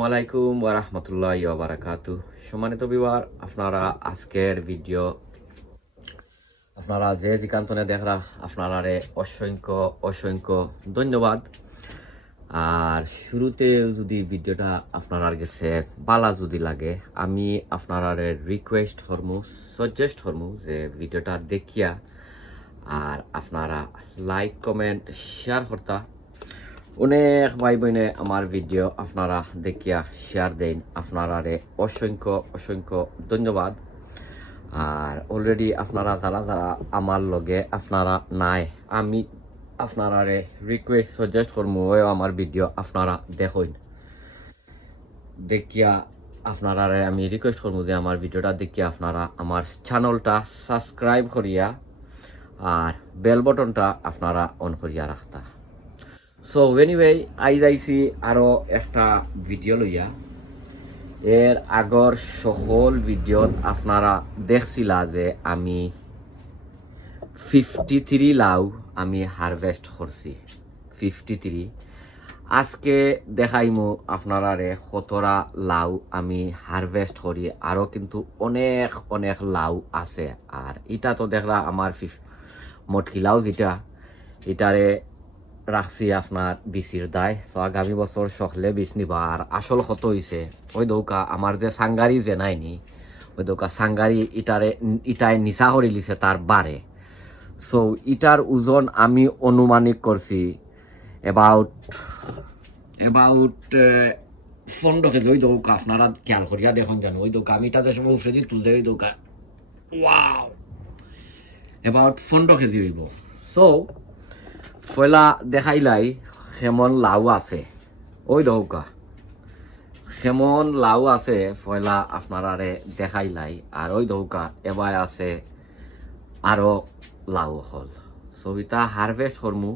আসসালামু আলাইকুম ওয়া রাহমাতুল্লাহি ওয়া বারাকাতু সম্মানিত বিবার আপনারা আজকের ভিডিও আপনারা যে যেখান্তনে দেখরা, আপনারারে অসংখ্য অসংখ্য ধন্যবাদ। আর শুরুতে যদি ভিডিওটা আপনার গেছে বালা যদি লাগে, আমি আপনারারে রিকোয়েস্ট হরমু সাজেস্ট হরমু যে ভিডিওটা দেখিয়া, আর আপনারা লাইক কমেন্ট শেয়ার করতা। অনেক ভাই বোনে আমার ভিডিও আপনারা দেখিয়া শেয়ার দেন। আপনারারে অসংখ্য অসংখ্য ধন্যবাদ। আর অলরেডি আপনারা যারা যারা আমার লগে আপনারা নাই, আমি আপনারারে রিকোয়েস্ট সাজেস্ট করব আমার ভিডিও আপনারা দেখুন। দেখিয়া আপনারারে আমি রিকোয়েস্ট করব যে আমার ভিডিওটা দেখিয়া আপনারা আমার চ্যানেলটা সাবস্ক্রাইব করিয়া আর বেল বটনটা আপনারা অন করিয়া রাখতা। সো এনিওয়ে আই যাইছি আরও একটা ভিডিও লইয়া। এর আগর সকল ভিডিওত আপনারা দেখছিলা যে আমি ফিফটি থ্রি লাউ আমি হারভেস্ট করছি। ফিফটি থ্রি আজকে দেখাইমু আপনারারে কতরা লাউ আমি হারভেস্ট করি। আরও কিন্তু অনেক অনেক লাউ আছে। আর এটা তো দেখলা আমার মটকি লাউ যেটা, এটারে রাখছি আপনার বিচির দায় সো আগামী বছর সকলে বিচ নিবা আর আসল কত হইছে ওই দৌকা আমার যে সাংগারি যে নাইনি ওই দৌকা সাংগারি ইটারে ইটায় নিচা করে লিছে তার বারে সো ইটার ওজন আমি অনুমানিক করছি এবাউট এবাউট পনেরো কেজি। ওই দৌকা আপনারা খেয়াল করিয়া দেখুন জানো। ওই দৌকা আমি ইটা যে সময় উফরে দিয়ে তুলতে ওই দৌকা। ওয়াও এবাউট পনেরো কেজি হইব। সো ফয়লা দেখাইলাই সেমন লাউ আছে। ওই দৌকা সেমন লাউ আছে, ফয়লা আপনারারে দেখাইলাই। আর ওই দৌকা এবার আছে আরও লাউ হল। সবিতা হারভেস্ট করমু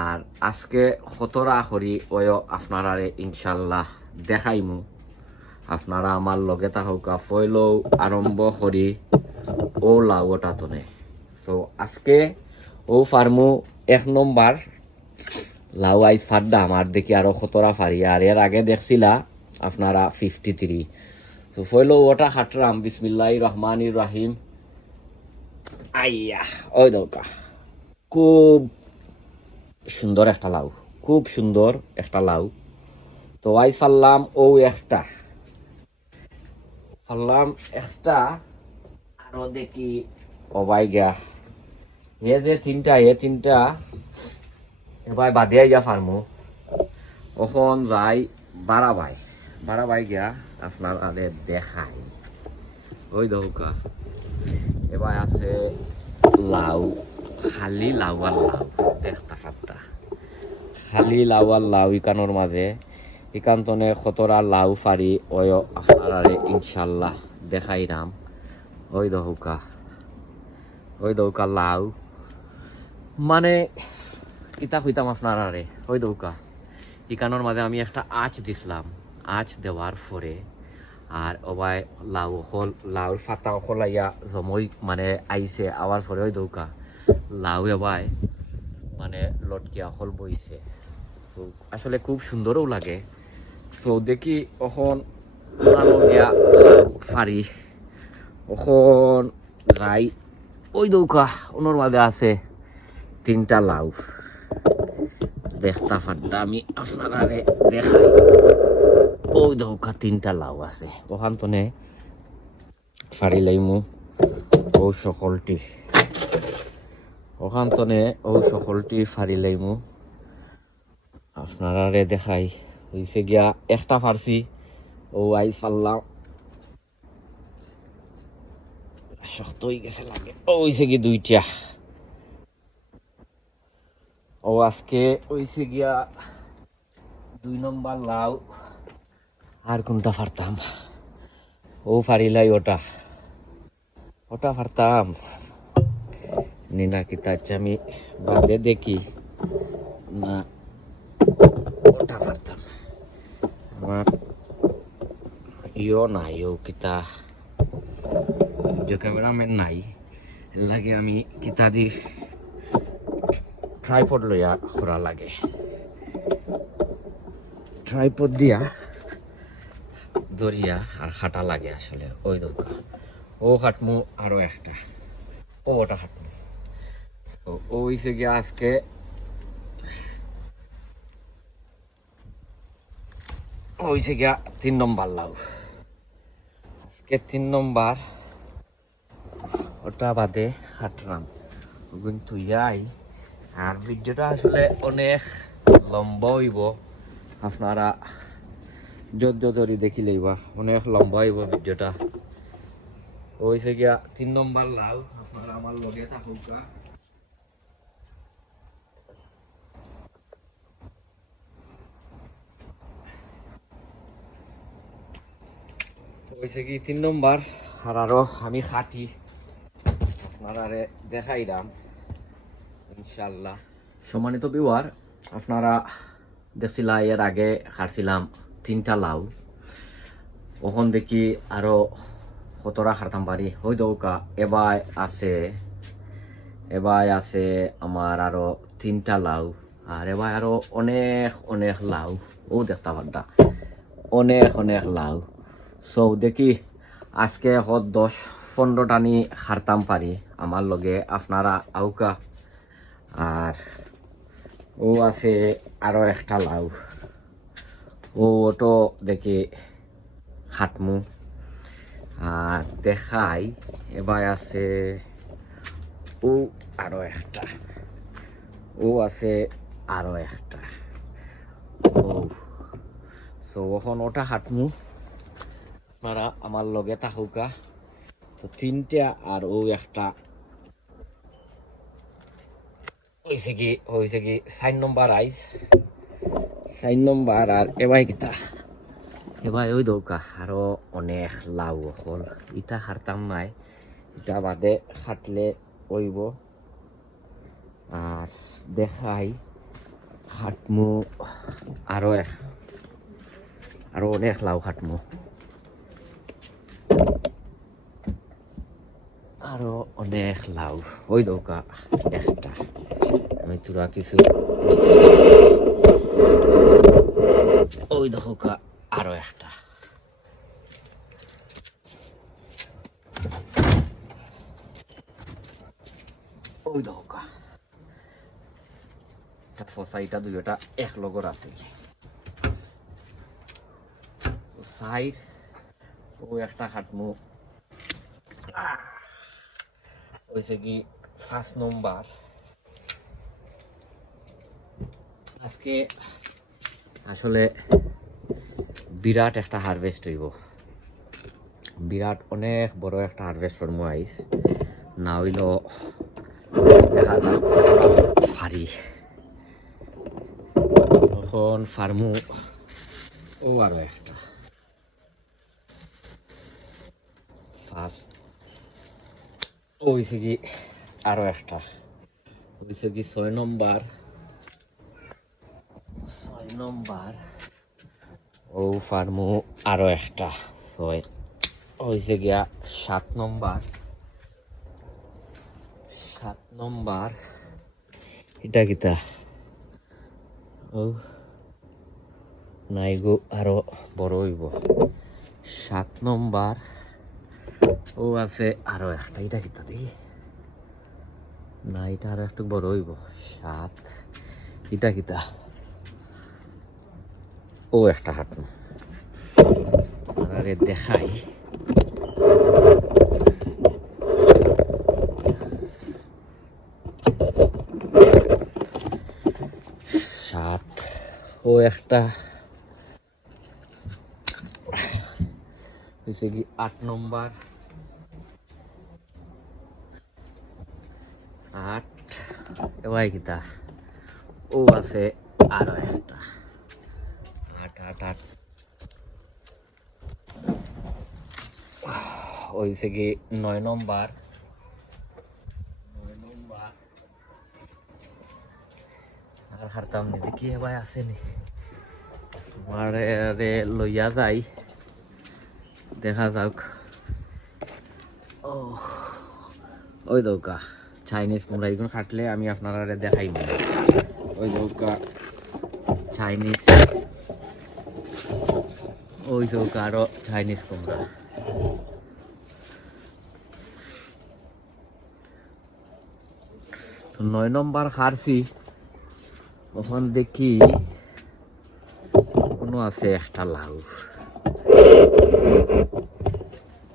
আর আজকে খতরা করি ওয় আপনারারে ইনশাল্লাহ দেখাইমু। আপনারা আমার লগে থাকা ফয়লও আরম্ভ করি ও লাউটা তনে। সো আজকে ও ফার্মু এক নম্বর, লাউ আইস ফাড্ডা আমার দেখি আরও খতরা ফারি। আর এর আগে দেখছিলা, আপনারা ফিফটি থ্রি তো ফইলো ওটা হাটরাম বিসমিল্লাহ রহমানির রাহিম। আইয়া, ওই দৌকা খুব সুন্দর একটা লাউ, খুব সুন্দর একটা লাউ। তো আই ফাল্লাম ও একটা। ফাল্লাম একটা, আরও দেখি, অবাই গা এ যে তিনটা, এ তিনটা এবার বাদিয়াই যা ফার্মু ওখন যাই বারাবাই বারাবাই গিয়া আপনার আদের দেখাই। ওই দৌকা এবার আছে লাউ খালি লাউ আর লাউ দেখতা খাটটা খালি লাউ আর লাউ ইকানোর মাঝে ইকান্তনে খতরা লাউ ফারি ওই আপনারারে ইনশাল্লাহ দেখাই রাম ওই দৌকা ওই দৌকা লাউ মানে কিতা হইতাম আপনার আরে ওই দৌকা ইকানোর মাঝে আমি একটা আঁচ দিছিলাম। আঁচ দেওয়ার পরে আর ওবাই লাউ হল, লাউর ফাতা হলাইয়া জমই মানে আইছে, আওয়ার পরে ওই দৌকা লাউ এবাই মানে লটকিয়া হল বইছে। আসলে খুব সুন্দরও লাগে। তো দেখি অখন ফারি অখন রাই, ওই দৌকা ওনার মাঝে আছে। তিনটা লাউ। দেখতা ফাড্ডা আমি আপনারা দেখাই। ওই দৌকা তিনটা লাউ আছে। ওখান তনে ফাড়ি লাইমু ও সকলটি ওখান তনে ও সকলটি ফাড়ি লাইমু। আপনারা দেখাই। হইছে গিয়া একটা ফারছি ও আই ফাল্লাম। শক্ত হয়ে গেছে লাগে। ও হইছে কি দুইটা। ও আজকে হইছে গিয়া দুই নম্বর লাউ আর কোনটা ফারতাম ও ফারিলাই ওটা। ওটা ফারতাম নিনা কিতা আমি বাদে দেখি। না, ওটা ফারতাম আমার ইও নাই, ও কিতা। যে ক্যামেরাম্যান নাই লাগে আমি কিতা দি ট্রাইপড লইয়া খরা লাগে। ট্রাইপড দিয়া জরিয়া আর খাটা লাগে আসলে, ওই দোকা ও খাটমু আরও একটা। ও ওটা খাটমু তো ও হইছে গিয়ে আজকে হইছে গিয়া তিন নম্বর লাউ। আজকে তিন নম্বর, ওটা বাদে খাটলাম কিন্তু ইয়াই আর ভিডিওটা আসলে অনেক লম্বা হইব। আপনারা যত যতরি দেখিলেই বা অনেক লম্বা হইব ভিডিওটা। হয়েছে গিয়া তিন নম্বর লাউ আপনারা আমার লগে থাকুক হয়েছে কি তিন নম্বর, আর আরও আমি খাটি। আপনারা দেখাই দাম ইনশাল্লাহ সম্মানিত বিওয়ার আপনারা দেখছিলা এর আগে হারছিলাম তিনটা লাউ। ওখান দেখি আরও কতরা হারতাম পারি হই দৌকা এবার আছে এবার আছে আমার আরও তিনটা লাউ। আর এবার আরও অনেক অনেক লাউ। ও দেখতে পারদা অনেক অনেক লাউ। সো দেখি আজকে হত দশ, পনেরোটা নি হারতাম পারি আমার লগে আপনারা আউকা ও আছে আরও একটা লাউ। ও ওটো দেখি হাটমু। আর দেখাই, এবার আছে ও আরও একটা। ও আছে আরও একটা। ও সো এখন ওটা হাটমু। আপনারা আমার লগে থাকুকা তো তিনটা আর ও একটা হয়েছে কি হয়েছে কি চার নম্বর আইস চার নম্বর আর এবার কিতা? এবার ওই দৌকা আরও অনেক লাউ হল। ইটা হারতাম নাই ইটা বাদে হাঁটলে ওইব আর দেখাই হাটমু আরও এক আরও অনেক লাউ হাটমু। আরও অনেক লাউ ওই দৌকা একটা। আমি তোরা কিছু ওই দৌকা আরও একটা। ওই দৌকা ফসাইটা, দুইটা এক লগর আছে। সাইড ও একটা হাটমু। হয়েছে কি ফার্স্ট নম্বর আজকে আসলে বিরাট একটা হারভেস্ট হইব। বিরাট অনেক বড় একটা হারভেস্ট করব আইস না হইল দেখা যাক। পারি। তখন ফার্মু ও আরও একটা ফার্স্ট ও হয়েছে কি আরও একটা। হয়েছে কি ছয় নম্বর। ছয় নম্বর। ও ফার্মু আরও একটা ছয়। হয়েছে গিয়া সাত নম্বর। সাত নম্বর। এটা কিতা? ও নাই গো আরও বড় হইব। সাত নম্বর। ও আছে আরও একটা, এটা কিতা দেখি না, এটা আরও একটু বড় হইব। সাত। এটা কিতা ও একটা হাঁটু। আরে দেখাই। সাত। ও একটা। হয়েছে কি আট নম্বর। আট, এবার কিতা ও আছে আরও একটা। আট আট আট। হয়েছে কি নয় নম্বর। নয় নম্বর। আর হারতাম নি, দেখি এবার আসেনি মারে রে লইয়া যাই। দেখা যাক। ও ওই দৌকা। চাইনিজ কুমড়া এগুলো কাটলে আমি আপনারা দেখাই ওই দৌকা চাইনিজ ওই চৌকা আরও চাইনিজ কুমড়া। তো নয় নম্বর হারছি তখন দেখি কোনো আছে একটা লাউ।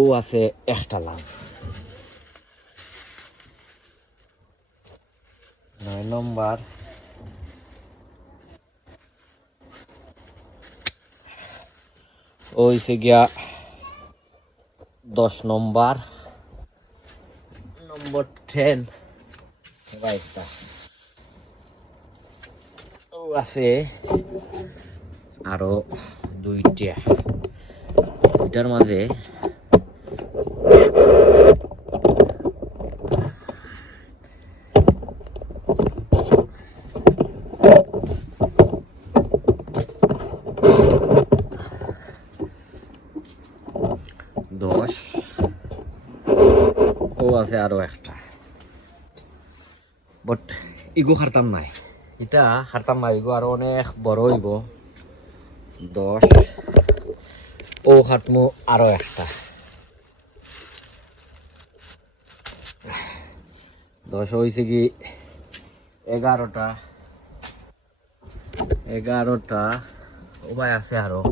ও আছে একটা লাউ। নয় নম্বর। ও হইছে গিয়া দশ নম্বর। নম্বর টেন বাইশটা ও আছে। আরও দুইটা। দুইটার মাঝে দশ ও আছে আরও একটা। বাট ইগো খারতাম নাই। এটা খারতাম নাই, ইগো আরও অনেক বড় হইব দশ। ও খাটমু আরও একটা। দশ হয়েছে কি এগারোটা। এগারোটা। ও ভাই আছে আরও।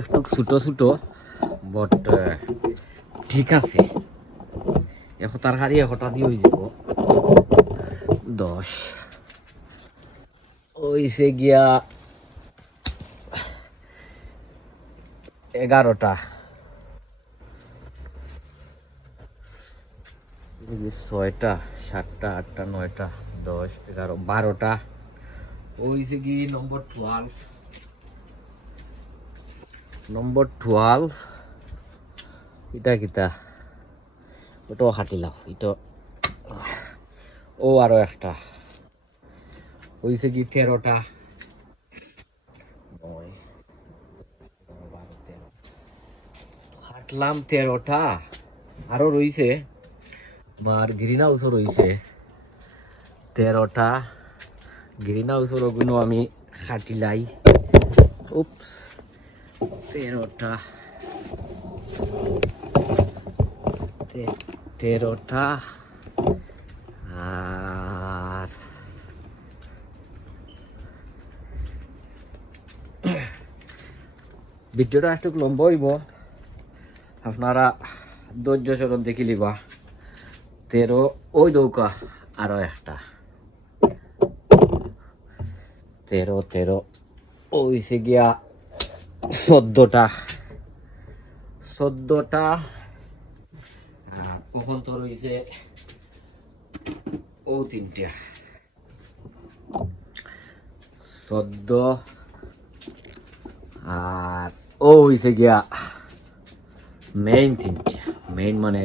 একটু ছোটো ছোটো। বট ঠিক আছে। এখন তার হারি এশটা দিয়ে যাব। দশ। ওইসে গিয়া এগারোটা। ছয়টা, সাতটা, আটটা, নয়টা, দশ, এগারো, বারোটা। ওইসে কি নম্বর টুয়েলভ নম্বর টুয়েলভ এটা কিতা ওটাও হাঁটিলাম। এটা, ও আরও একটা। হয়েছে কি তেরোটা। হাঁটলাম তেরোটা। আরও রইছে। আমার গ্রিন হাউসও রইছে। তেরোটা। গ্রিন হাউসের ওগুলো আমি হাঁটিলাই। উপস তেরোটা। তে- তেরোটা আর ভিডিওটা একটু লম্বা হইব। আপনারা ধৈর্য চরণ দেখি লিবা তেরো, ওই দৌকা আরও একটা। তেরো তেরো, ওইসে গিয়া চোদ্দটা। চোদ্দটা কখন তো রয়েছে ও তিনটা? চোদ্দ আর ও হইছে গিয়া মেইন তিনটা। মেইন মানে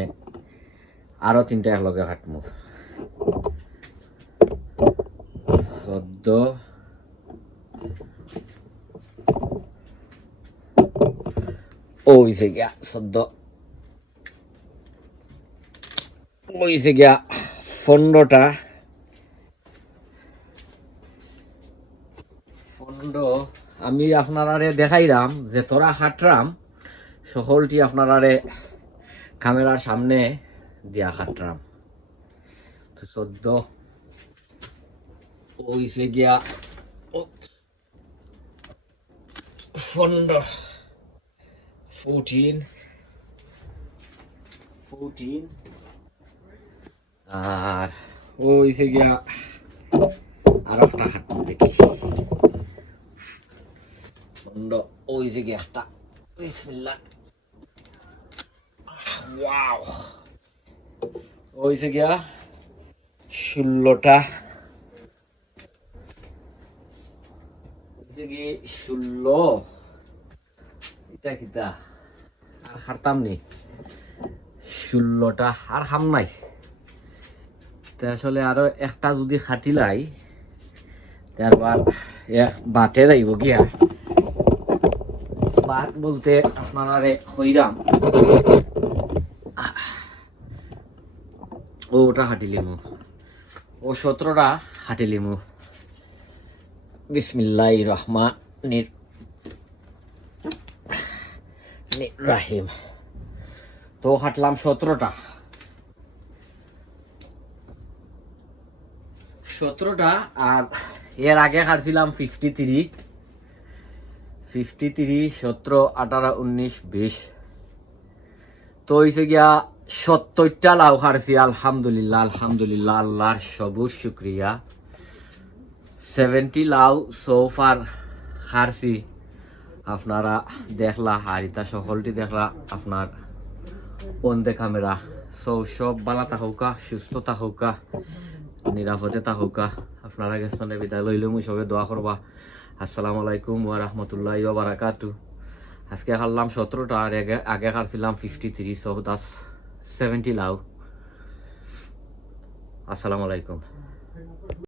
আরও তিনটা একলগে হাঁটমু চোদ্দ ও হইছে গিয়া চোদ্দ। হইছে গিয়া পনেরোটা পনেরো আমি আপনারারে দেখাইলাম যে তোরা হাঁটরাম সকলটি আপনারারে ক্যামেরার সামনে দিয়া হাঁটরাম তো চোদ্দ। হইছে গিয়া পনেরো ফোরটিন ফোরটিন আর ও হইছে গিয়া আর একটা হাঁটুন দেখি। পনেরো ও হইছে গিয়া একটা। বিসমিল্লাহ। ওয়াও। ও হইছে গিয়া ষোলোটা। কি ষোলো। এটা কিতা? আর খারতাম নি। ষোলোটা। আর খাম নাই। আসলে আরও একটা যদি খাটিলাই তারপর এক বাটে যাইব গিয়া। বাট বলতে আপনারা হইরাম। ও, ওটা হাঁটিলিমু ও সতেরোটা হাঁটিলিমু বিসমিল্লাহ রহমানির রাহিম। তো হাঁটলাম সতেরোটা। সতেরোটা, আর এর আগে হাঁটছিলাম ফিফটি থ্রি ফিফটি থ্রি সতেরো, আঠারো, উনিশ, বিশ। তো হয়েছে গিয়া সত্তরটা লাউ হারছি, আলহামদুলিল্লাহ আলহামদুলিল্লাহ, আল্লাহর সবুজ শুক্রিয়া। সেভেন্টি লাউ সোফার হারছি। আপনারা দেখলা, হারিতা সকলটি দেখলা, আপনার অন্দে ক্যামেরা সো সব বালা তাহৌকা সুস্থ তাহৌকা নিরাপদে তাহৌকা আপনারা গেছনে বিদায় লইলে, মুই সবে দোয়া করবা। আসসালামু আলাইকুম ওয়া রাহমাতুল্লাহি ওয়া বারাকাতু আজকে হারলাম সতেরোটা, আর আগে আগে হারছিলাম ফিফটি থ্রি সো দাস সেভেন্টি লাউ। আসসালামু আলাইকুম।